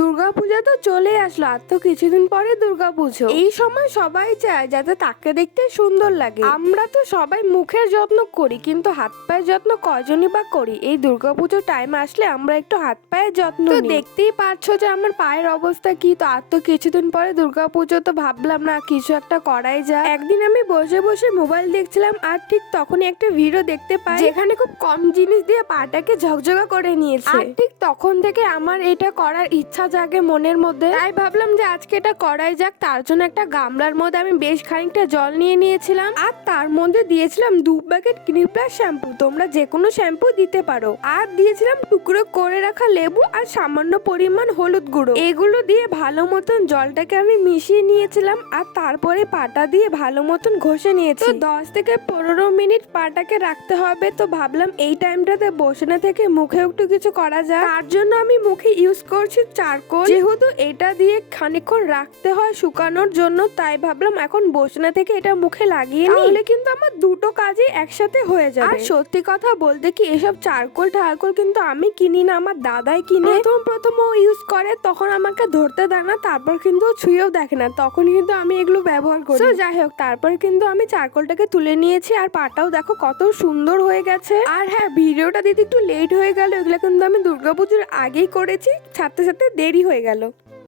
দুর্গাপূজা তো চলে আসলো আর তো কিছুদিন পরে দুর্গাপুজো এই সময় সবাই চায় যাতে তাকে দেখতে সুন্দর লাগে। আমরা তো সবাই মুখের যত্ন করি কিন্তু হাত পায়ের যত্ন কয়জনই বা করি? এই দুর্গাপুজোর টাইম আসলে আমরা একটু হাত পায়ের যত্ন তো দেখতেই পারছ যে আমার পায়ের অবস্থা কি? তো আর তো কিছুদিন পরে দুর্গাপুজো তো ভাবলাম না কিছু একটা করাই যায় একদিন আমি বসে বসে মোবাইল দেখছিলাম আর ঠিক তখনই একটা ভিডিও দেখতে পাই। যেখানে খুব কম জিনিস দিয়ে পাটাকে ঝকঝকা করে নিয়েছে। আর ঠিক তখন থেকে আমার এটা করার ইচ্ছা জাগে মনের মধ্যে। তাই ভাবলাম যে আজকে এটা করাই যাক, তার জন্য একটা গামলার মধ্যে আমি বেশ খানিকটা জল নিয়ে নিয়েছিলাম। আর তার মধ্যে দিয়েছিলাম দু প্যাকেট ক্লিনিক প্লাস শ্যাম্পু, তোমরা যে কোনো শ্যাম্পু দিতে পারো। আর দিয়েছিলাম টুকরো করে রাখা লেবু আর সামান্য পরিমাণ হলুদ গুঁড়ো। এগুলো দিয়ে ভালো মতন জলটাকে আমি মিশিয়ে নিয়েছিলাম আর তারপরে পাটা দিয়ে ভালো মতন ঘষে নিয়েছি। দশ থেকে পনেরো মিনিট পাটাকে রাখতে হবে, তো ভাবলাম এই টাইমটাতে বসে না থেকে মুখে একটু কিছু করা যায় তার জন্য আমি মুখে ইউজ করছি চারকোল যেহেতু এটা দিয়ে খানিকক্ষণ রাখতে হয় শুকানোর জন্য তাই ভাবলাম এখন বসে না থেকে এটা মুখে লাগিয়ে তাহলে কিন্তু আমার দুটো কাজই একসাথে হয়ে যাবে। আর সত্যি কথা বলতে কি এসব চারকোল টারকোল কিন্তু আমি কিনি না আমার দাদাই কিনে। প্রথম প্রথম ও ইউজ করে তখন আমাকে ধরতে দেয় না তারপর কিন্তু ছুঁয়েও দেখে না তখন কিন্তু আমি এগুলো ব্যবহার করি। যাই হোক তারপর কিন্তু আমি চারকোলটাকে তুলে নিয়েছি আর পাটাও দেখো কত সুন্দর হয়ে গেছে। আর হ্যাঁ ভিডিওটা দিতে একটু লেট হয়ে গেল এগুলো কিন্তু আমি দুর্গাপুজোর আগেই করেছি সাথে সাথে দেরি হয়ে গেল